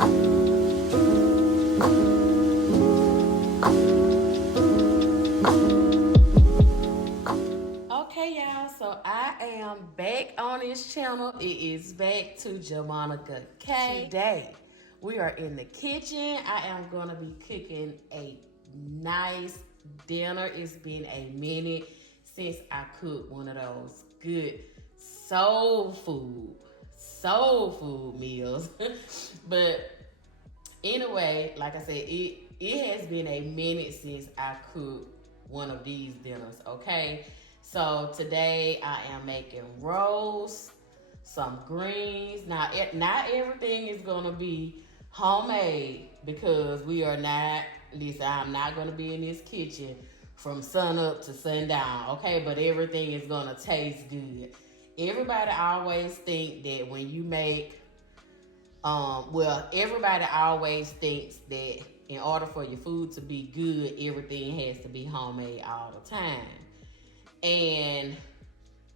Okay, y'all, so I am back on this channel. It is back to Jemonica K. Today, we are in the kitchen. I am going to be cooking a nice dinner. It's been a minute since I cooked one of those good soul food meals. But anyway, like I said, it has been a minute since I cooked one of these dinners, okay? So today I am making roast, some greens. Now, not everything is gonna be homemade because we are not, listen, I'm not gonna be in this kitchen from sun up to sundown, okay? But everything is gonna taste good. Everybody always think that when you make everybody always thinks that in order for your food to be good, everything has to be homemade all the time. And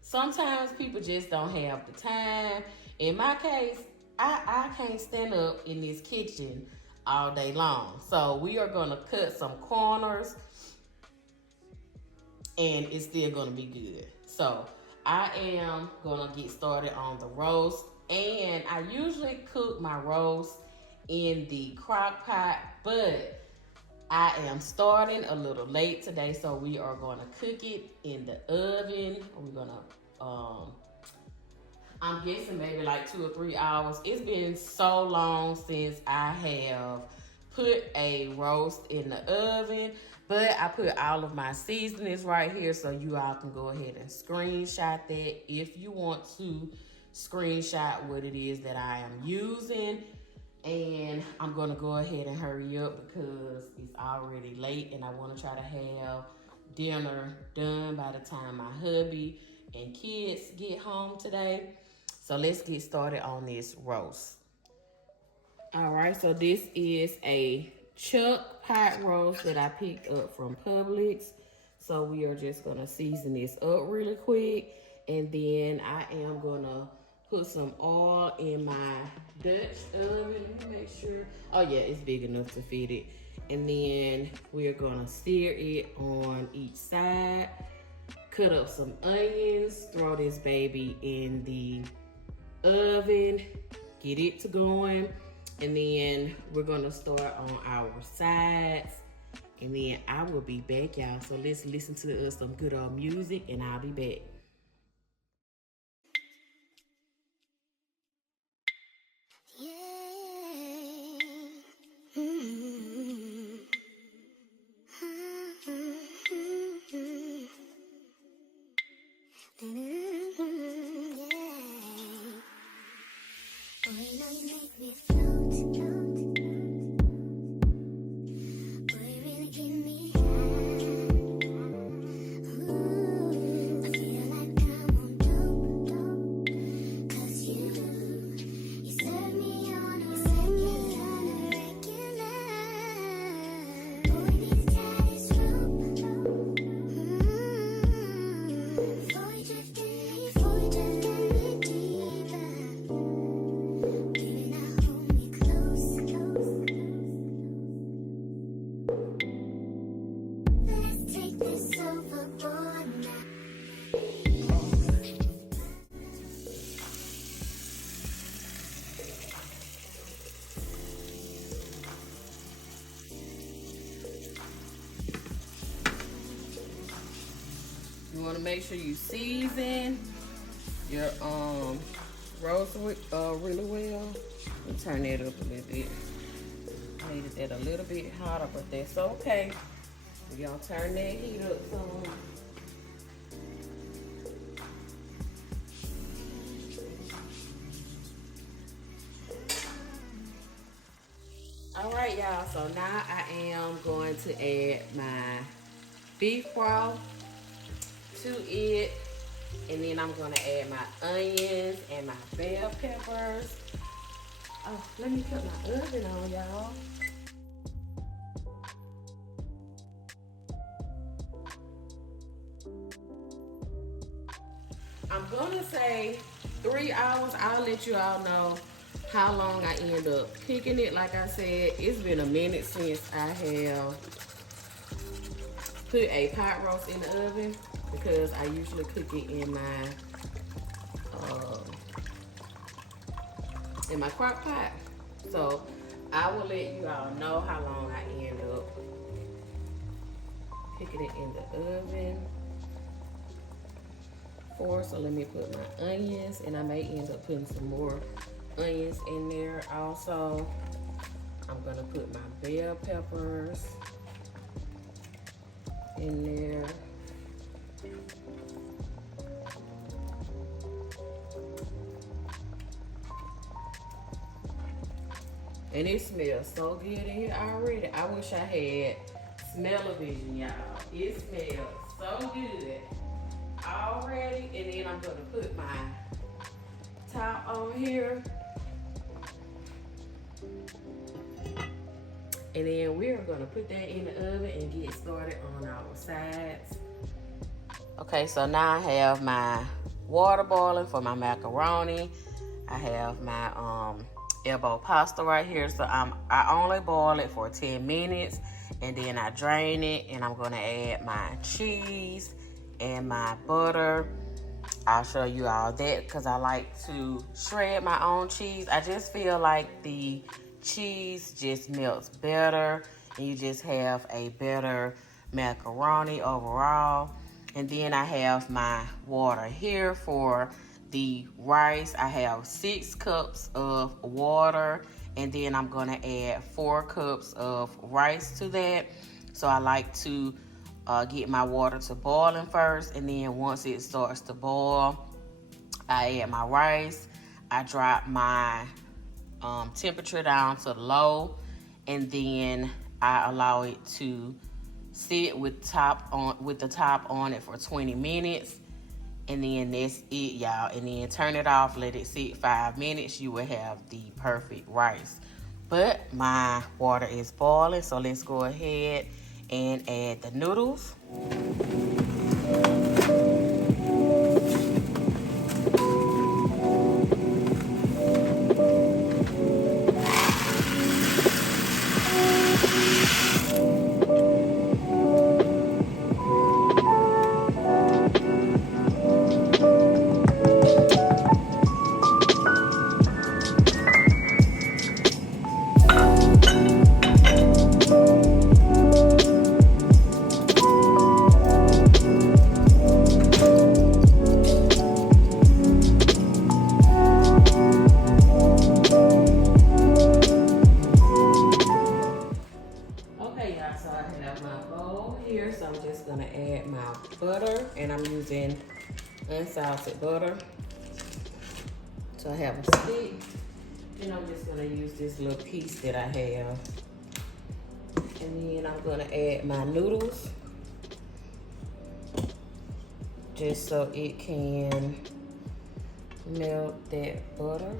sometimes people just don't have the time. In my case, I can't stand up in this kitchen all day long. So we are gonna cut some corners and it's still gonna be good. So I am gonna get started on the roast. And I usually cook my roast in the crock pot, but I am starting a little late today, so we are going to cook it in the oven. We're going to, I'm guessing maybe like 2 or 3 hours. It's been so long since I have put a roast in the oven, but I put all of my seasonings right here, so you all can go ahead and screenshot that if you want to screenshot what it is that I am using. And I'm gonna go ahead and hurry up because it's already late and I wanna try to have dinner done by the time my hubby and kids get home today. So let's get started on this roast. All right, so this is a chuck pot roast that I picked up from Publix. So we are just gonna season this up really quick, and then I am gonna put some oil in my Dutch oven. Let me make sure. Oh yeah, it's big enough to fit it. And then we're gonna sear it on each side. Cut up some onions, throw this baby in the oven, get it to going. And then we're gonna start on our sides. And then I will be back, y'all. So let's listen to some good old music and I'll be back. You want to make sure you season your roast really well. And turn that up a little bit. Made it a little bit hotter, but that's okay. We're gonna turn that heat up some. All right, y'all. So now I am going to add my beef broth to it. And then I'm gonna add my onions and my bell peppers. Oh, let me put my oven on, y'all. I'm gonna say 3 hours. I'll let you all know how long I end up cooking it. Like I said, it's been a minute since I have put a pot roast in the oven because I usually cook it uh, in my crock pot. So I will let you all know how long I end up cooking it in the oven for. So let me put my onions, and I may end up putting some more onions in there also. I'm gonna put my bell peppers in there. And it smells so good in here already. I wish I had smell-o-vision, y'all. It smells so good already. And then I'm gonna put my top on here. And then we're gonna put that in the oven and get started on our sides. Okay, so now I have my water boiling for my macaroni. I have my elbow pasta right here. So I only boil it for 10 minutes and then I drain it, and I'm gonna add my cheese and my butter. I'll show you all that because I like to shred my own cheese. I just feel like the cheese just melts better and you just have a better macaroni overall. And then I have my water here for the rice. I have 6 cups of water, and then I'm gonna add 4 cups of rice to that. So I like to get my water to boiling first, and then once it starts to boil, I add my rice. I drop my temperature down to low, and then I allow it to sit with the top on it for 20 minutes, and then that's it, y'all. And then turn it off, let it sit 5 minutes. You will have the perfect rice. But my water is boiling, so let's go ahead and add the noodles. Butter, and I'm using unsalted butter. So I have a stick, and I'm just gonna use this little piece that I have. And then I'm gonna add my noodles, just so it can melt that butter.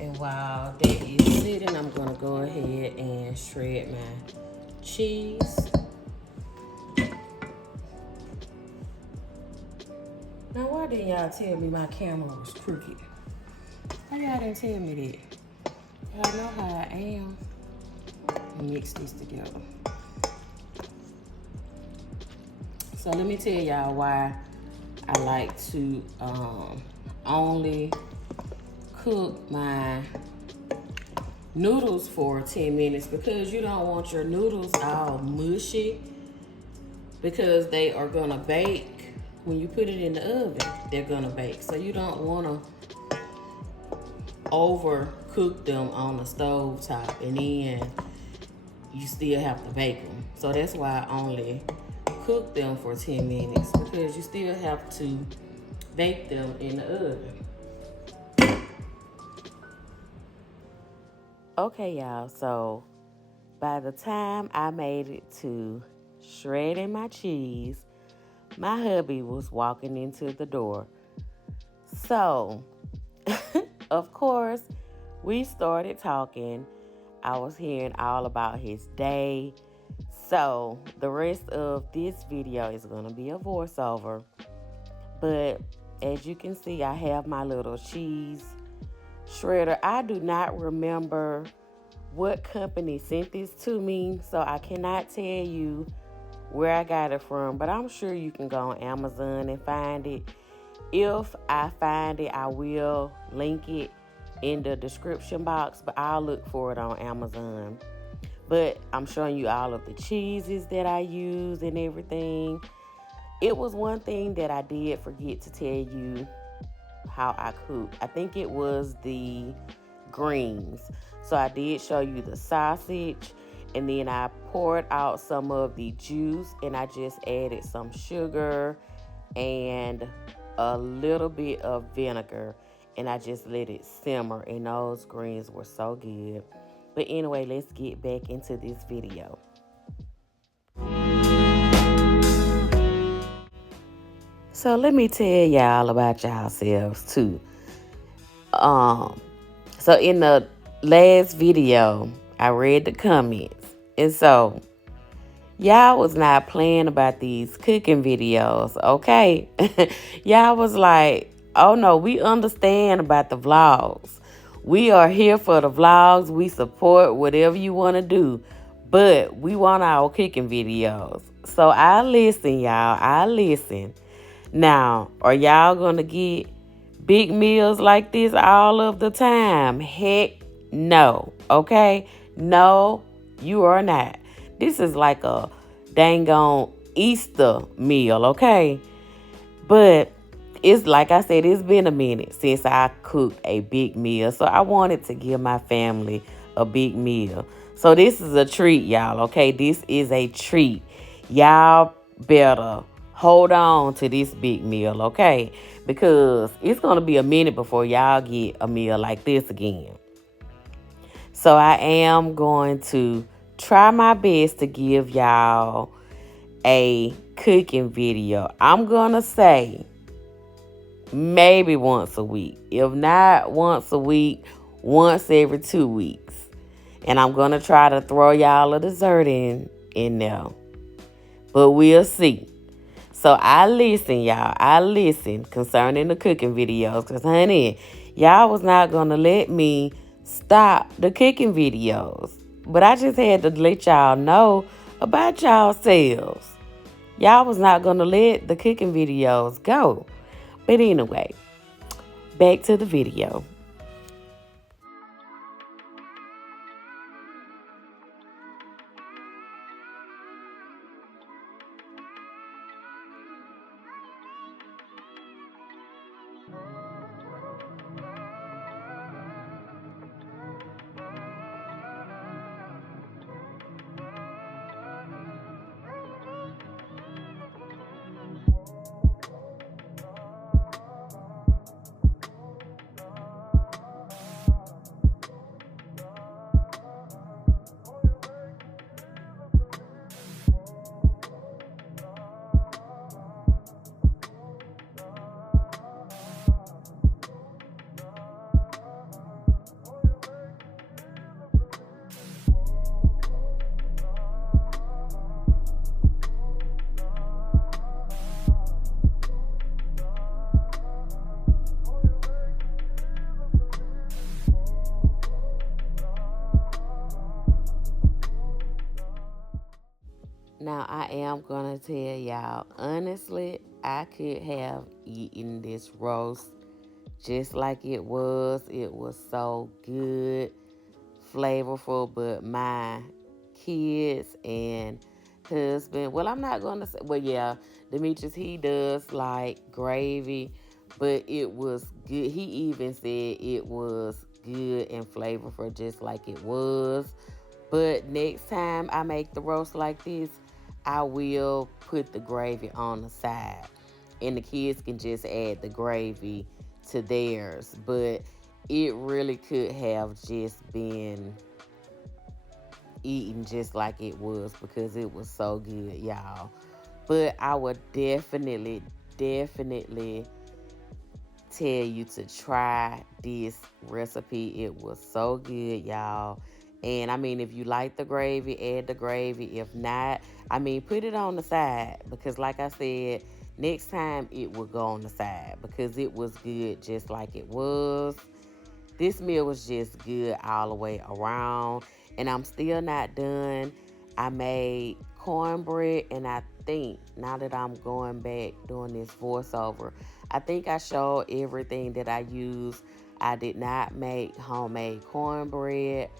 And while that is sitting, I'm gonna go ahead and shred my cheese. Now, why didn't y'all tell me my camera was crooked? Why y'all didn't tell me that? Y'all know how I am. Mix this together. So let me tell y'all why I like to only cook my noodles for 10 minutes, because you don't want your noodles all mushy, because they are gonna bake. When you put it in the oven, they're gonna bake. So you don't wanna overcook them on the stove top and then you still have to bake them. So that's why I only cook them for 10 minutes, because you still have to bake them in the oven. Okay, y'all, so by the time I made it to shredding my cheese, my hubby was walking into the door. So, of course, we started talking. I was hearing all about his day. So the rest of this video is going to be a voiceover. But as you can see, I have my little cheese shredder. I do not remember what company sent this to me, so I cannot tell you where I got it from, but I'm sure you can go on Amazon and find it. If I find it, I will link it in the description box, but I'll look for it on Amazon. But I'm showing you all of the cheeses that I use and everything. It was one thing that I did forget to tell you how I cook. I think it was the greens. So I did show you the sausage, and then I poured out some of the juice, and I just added some sugar and a little bit of vinegar, and I just let it simmer, and those greens were so good. But anyway, let's get back into this video. So let me tell y'all about yourselves too. So in the last video, I read the comments, and so y'all was not playing about these cooking videos, okay? Y'all was like, oh no, we understand about the vlogs. We are here for the vlogs. We support whatever you want to do, but we want our cooking videos. So I listen, y'all. I listen. Now, are y'all going to get big meals like this all of the time? Heck no, okay? No, you are not. This is like a dang on Easter meal, okay? But it's like I said, it's been a minute since I cooked a big meal. So I wanted to give my family a big meal. So this is a treat, y'all, okay? This is a treat. Y'all better hold on to this big meal, okay? Because it's going to be a minute before y'all get a meal like this again. So I am going to try my best to give y'all a cooking video. I'm going to say maybe once a week. If not once a week, once every 2 weeks. And I'm going to try to throw y'all a dessert in there. But we'll see. So I listen, y'all. I listen concerning the cooking videos. Because, honey, y'all was not going to let me stop the cooking videos. But I just had to let y'all know about y'all selves. Y'all was not going to let the cooking videos go. But anyway, back to the video. Now, I am going to tell y'all, honestly, I could have eaten this roast just like it was. It was so good, flavorful, but my kids and husband, well, I'm not going to say, well, yeah, Demetrius, he does like gravy, but it was good. He even said it was good and flavorful just like it was. But next time I make the roast like this, I will put the gravy on the side. And the kids can just add the gravy to theirs. But it really could have just been eaten just like it was because it was so good, y'all. But I would definitely tell you to try this recipe. It was so good, y'all. And I mean, if you like the gravy, add the gravy. If not, I mean, put it on the side because, like I said, next time it will go on the side because it was good just like it was. This meal was just good all the way around. And I'm still not done. I made cornbread, and I think now that I'm going back doing this voiceover, I think I showed everything that I used. I did not make homemade cornbread.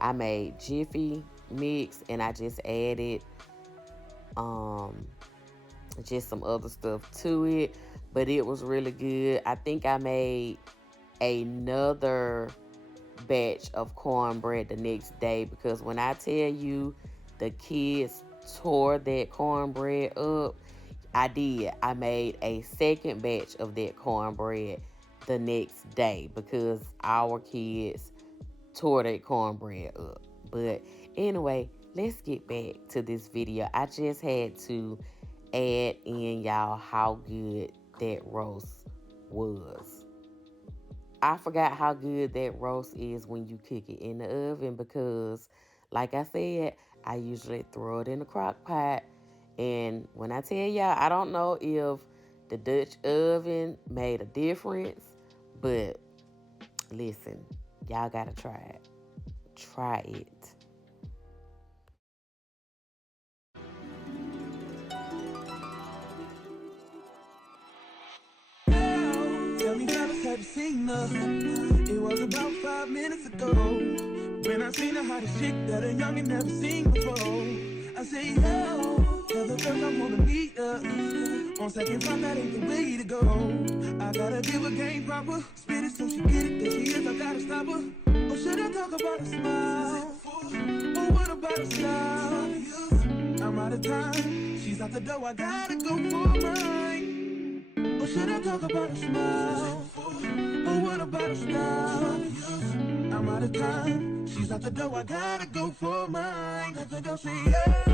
I made Jiffy mix, and I just added um just some other stuff to it. But it was really good. I think I made another batch of cornbread the next day because when I tell you the kids tore that cornbread up, I did. I made a second batch of that cornbread the next day because our kids tore that cornbread up. But anyway, let's get back to this video. I just had to add in, y'all, how good that roast was. I forgot how good that roast is when you cook it in the oven because, like I said, I usually throw it in the crock pot. And when I tell y'all, I don't know if the Dutch oven made a difference, but listen, y'all gotta try it. Try it. Tell me, fellas, have you seen her? It was about 5 minutes ago when I seen the hottest chick that a youngin' never seen before. I say, yo, tell the girls I wanna meet her. On second thought, that ain't the way to go. I gotta give her game proper, spit it so she get it. There she is, I gotta stop her. Or should I talk about a smile? Or what about a style? I'm out of time, she's out the door, I gotta go for mine. Or should I talk about a smile? Or what about a style? I'm out of time. She's out the door. I gotta go for mine. Let the girl say, yeah.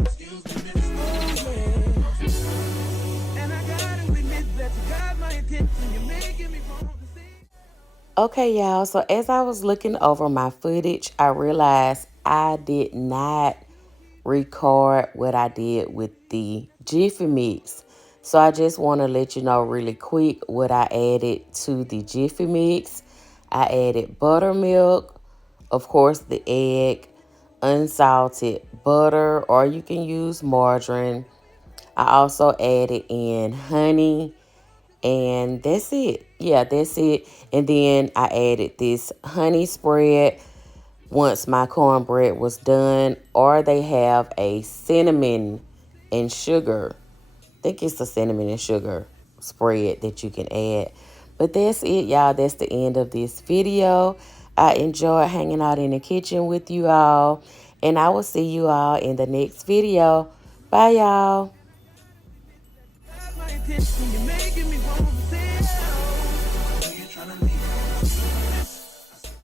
Excuse me, miss. Oh, yeah. And I gotta admit that you got my attention. You're making me want to say. Okay, y'all. So as I was looking over my footage, I realized I did not record what I did with the Jiffy Mix. So I just want to let you know really quick what I added to the Jiffy Mix. I added buttermilk, of course the egg, unsalted butter, or you can use margarine. I also added in honey, and that's it. Yeah, that's it. And then I added this honey spread once my cornbread was done, or they have a cinnamon and sugar. I think it's a cinnamon and sugar spread that you can add. But that's it, y'all. That's the end of this video. I enjoyed hanging out in the kitchen with you all, and I will see you all in the next video. Bye, y'all. Got my attention. You're making me want to say, oh. You're trying to leave.